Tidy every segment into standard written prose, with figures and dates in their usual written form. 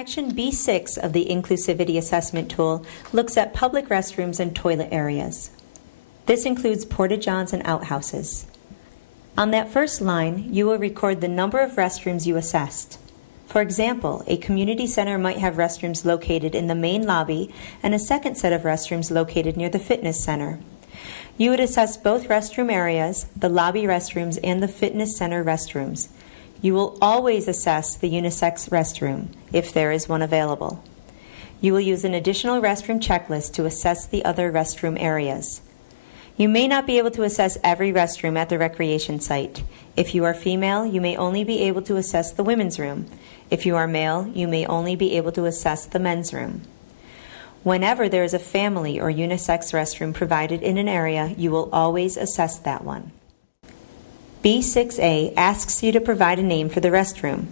Section B6 of the Inclusivity Assessment Tool looks at public restrooms and toilet areas. This includes porta-johns and outhouses. On that first line, you will record the number of restrooms you assessed. For example, a community center might have restrooms located in the main lobby and a second set of restrooms located near the fitness center. You would assess both restroom areas, the lobby restrooms and the fitness center restrooms. You will always assess the unisex restroom, if there is one available. You will use an additional restroom checklist to assess the other restroom areas. You may not be able to assess every restroom at the recreation site. If you are female, you may only be able to assess the women's room. If you are male, you may only be able to assess the men's room. Whenever there is a family or unisex restroom provided in an area, you will always assess that one. B6A asks you to provide a name for the restroom.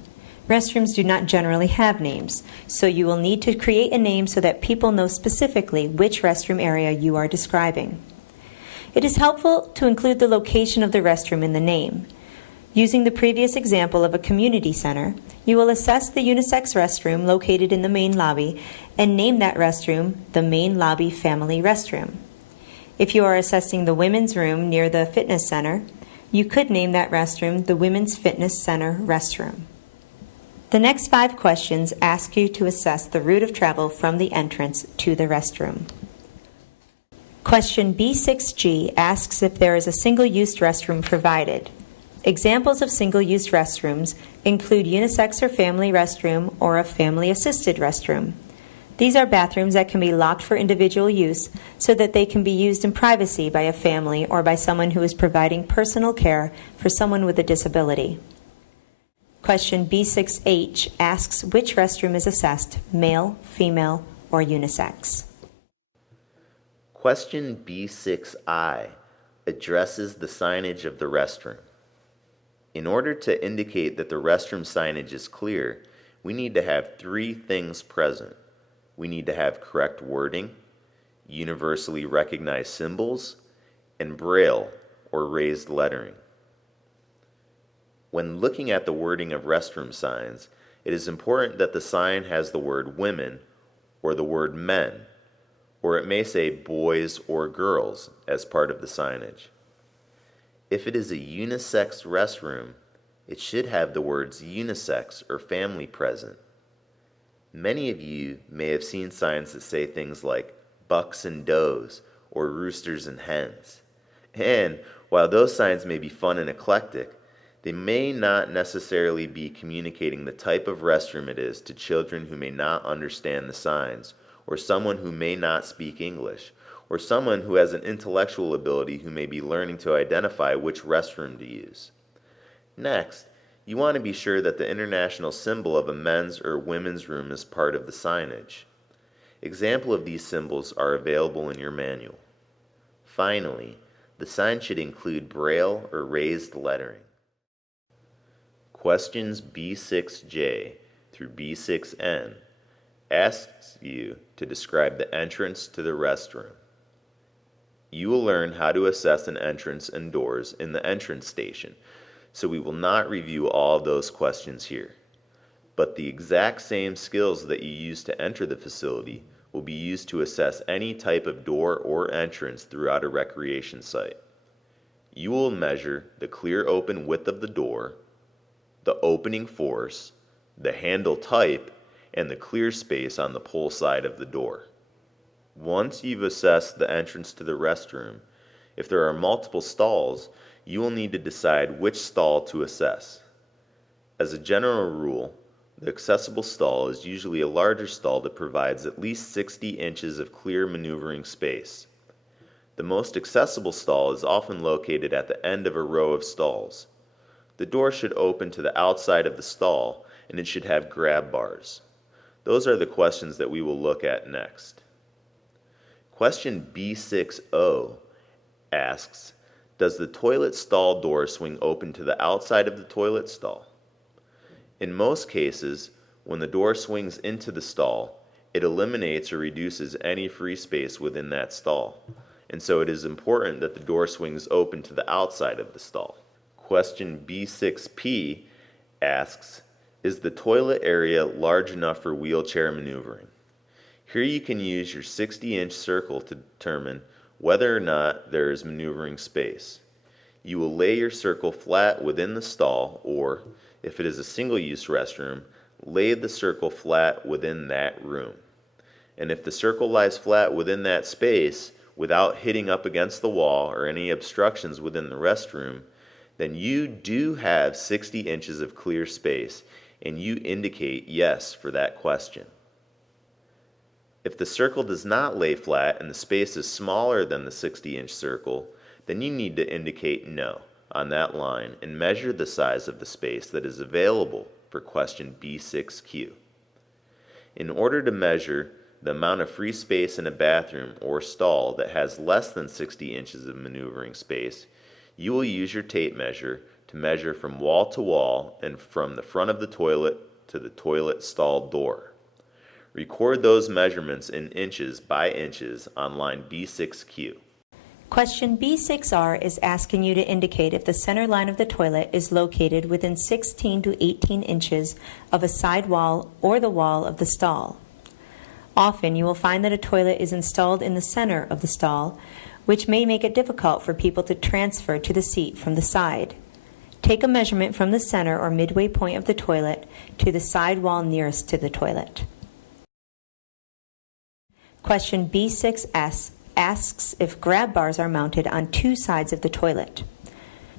Restrooms do not generally have names, so you will need to create a name so that people know specifically which restroom area you are describing. It is helpful to include the location of the restroom in the name. Using the previous example of a community center, you will assess the unisex restroom located in the main lobby and name that restroom the main lobby family restroom. If you are assessing the women's room near the fitness center, you could name that restroom the Women's Fitness Center restroom. The next 5 questions ask you to assess the route of travel from the entrance to the restroom. Question B6G asks if there is a single-use restroom provided. Examples of single-use restrooms include unisex or family restroom or a family-assisted restroom. These are bathrooms that can be locked for individual use so that they can be used in privacy by a family or by someone who is providing personal care for someone with a disability. Question B6H asks which restroom is assessed, male, female, or unisex. Question B6I addresses the signage of the restroom. In order to indicate that the restroom signage is clear, we need to have 3 things present. We need to have correct wording, universally recognized symbols, and Braille or raised lettering. When looking at the wording of restroom signs, it is important that the sign has the word women or the word men, or it may say boys or girls as part of the signage. If it is a unisex restroom, it should have the words unisex or family present. Many of you may have seen signs that say things like bucks and does or roosters and hens. And while those signs may be fun and eclectic, they may not necessarily be communicating the type of restroom it is to children who may not understand the signs, or someone who may not speak English, or someone who has an intellectual ability who may be learning to identify which restroom to use. Next, you want to be sure that the international symbol of a men's or women's room is part of the signage. Examples of these symbols are available in your manual. Finally, the sign should include Braille or raised lettering. Questions B6J through B6N asks you to describe the entrance to the restroom. You will learn how to assess an entrance and doors in the entrance station, so we will not review all of those questions here. But the exact same skills that you use to enter the facility will be used to assess any type of door or entrance throughout a recreation site. You will measure the clear open width of the door, the opening force, the handle type, and the clear space on the pull side of the door. Once you've assessed the entrance to the restroom, if there are multiple stalls, you will need to decide which stall to assess. As a general rule, the accessible stall is usually a larger stall that provides at least 60 inches of clear maneuvering space. The most accessible stall is often located at the end of a row of stalls. The door should open to the outside of the stall, and it should have grab bars. Those are the questions that we will look at next. Question B6O asks, does the toilet stall door swing open to the outside of the toilet stall? In most cases, when the door swings into the stall, it eliminates or reduces any free space within that stall, and so it is important that the door swings open to the outside of the stall. Question B6P asks, Is the toilet area large enough for wheelchair maneuvering? Here you can use your 60-inch circle to determine whether or not there is maneuvering space. You will lay your circle flat within the stall, or, if it is a single-use restroom, lay the circle flat within that room. And if the circle lies flat within that space without hitting up against the wall or any obstructions within the restroom, then you do have 60 inches of clear space, and you indicate yes for that question. If the circle does not lay flat and the space is smaller than the 60-inch circle, then you need to indicate no on that line and measure the size of the space that is available for question B6Q. In order to measure the amount of free space in a bathroom or stall that has less than 60 inches of maneuvering space, you will use your tape measure to measure from wall to wall and from the front of the toilet to the toilet stall door. Record those measurements in inches by inches on line B6Q. Question B6R is asking you to indicate if the center line of the toilet is located within 16 to 18 inches of a side wall or the wall of the stall. Often you will find that a toilet is installed in the center of the stall, which may make it difficult for people to transfer to the seat from the side. Take a measurement from the center or midway point of the toilet to the side wall nearest to the toilet. Question B6S asks if grab bars are mounted on two sides of the toilet.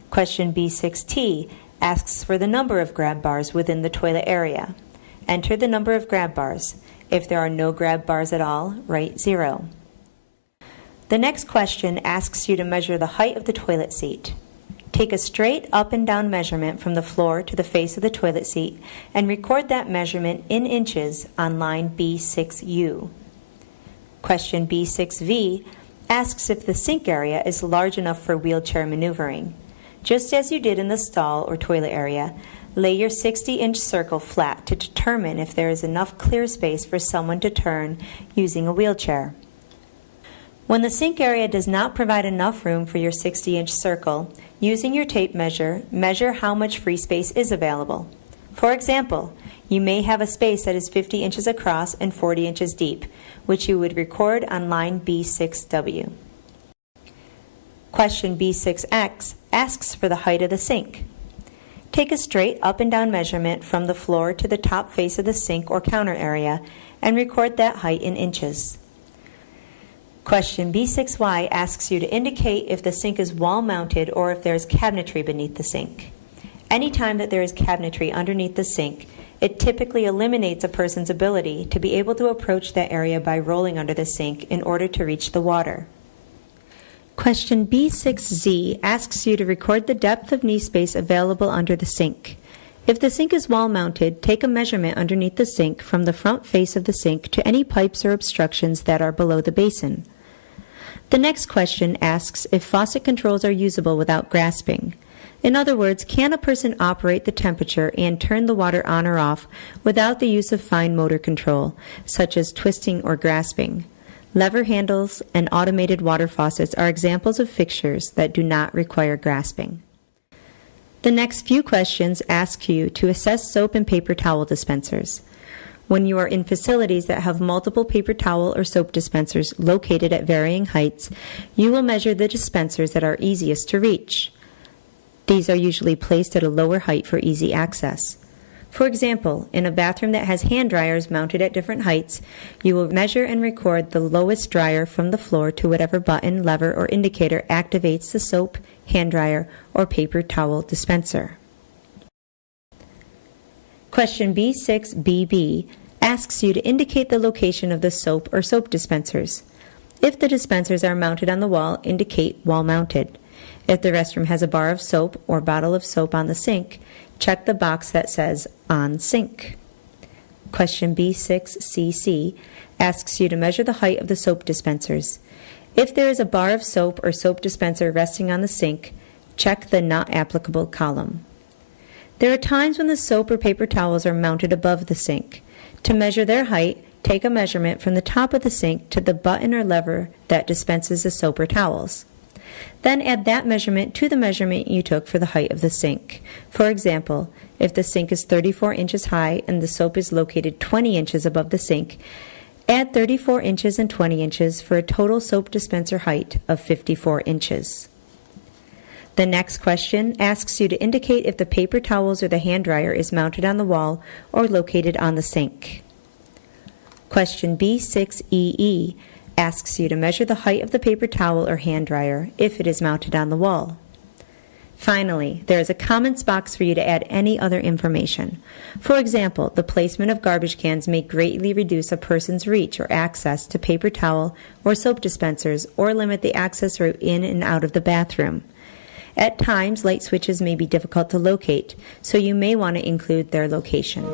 Question B6T asks for the number of grab bars within the toilet area. Enter the number of grab bars. If there are no grab bars at all, write 0. The next question asks you to measure the height of the toilet seat. Take a straight up and down measurement from the floor to the face of the toilet seat and record that measurement in inches on line B6U. Question B6V asks if the sink area is large enough for wheelchair maneuvering. Just as you did in the stall or toilet area, lay your 60-inch circle flat to determine if there is enough clear space for someone to turn using a wheelchair. When the sink area does not provide enough room for your 60-inch circle, using your tape measure, measure how much free space is available. For example, you may have a space that is 50 inches across and 40 inches deep, which you would record on line B6W. Question B6X asks for the height of the sink. Take a straight up and down measurement from the floor to the top face of the sink or counter area and record that height in inches. Question B6Y asks you to indicate if the sink is wall mounted or if there is cabinetry beneath the sink. Anytime that there is cabinetry underneath the sink, it typically eliminates a person's ability to be able to approach that area by rolling under the sink in order to reach the water. Question B6Z asks you to record the depth of knee space available under the sink. If the sink is wall mounted, take a measurement underneath the sink from the front face of the sink to any pipes or obstructions that are below the basin. The next question asks if faucet controls are usable without grasping. In other words, can a person operate the temperature and turn the water on or off without the use of fine motor control, such as twisting or grasping? Lever handles and automated water faucets are examples of fixtures that do not require grasping. The next few questions ask you to assess soap and paper towel dispensers. When you are in facilities that have multiple paper towel or soap dispensers located at varying heights, you will measure the dispensers that are easiest to reach. These are usually placed at a lower height for easy access. For example, in a bathroom that has hand dryers mounted at different heights, you will measure and record the lowest dryer from the floor to whatever button, lever, or indicator activates the soap, hand dryer, or paper towel dispenser. Question B6BB asks you to indicate the location of the soap or soap dispensers. If the dispensers are mounted on the wall, indicate wall mounted. If the restroom has a bar of soap or bottle of soap on the sink, check the box that says on sink. Question B6CC asks you to measure the height of the soap dispensers. If there is a bar of soap or soap dispenser resting on the sink, check the not applicable column. There are times when the soap or paper towels are mounted above the sink. To measure their height, take a measurement from the top of the sink to the button or lever that dispenses the soap or towels. Then add that measurement to the measurement you took for the height of the sink. For example, If the sink is 34 inches high and the soap is located 20 inches above the sink, add 34 inches and 20 inches for a total soap dispenser height of 54 inches. The next question asks you to indicate if the paper towels or the hand dryer is mounted on the wall or located on the sink. Question B6EE asks you to measure the height of the paper towel or hand dryer if it is mounted on the wall. Finally, there is a comments box for you to add any other information. For example, the placement of garbage cans may greatly reduce a person's reach or access to paper towel or soap dispensers or limit the access route in and out of the bathroom. At times, light switches may be difficult to locate, so you may want to include their location.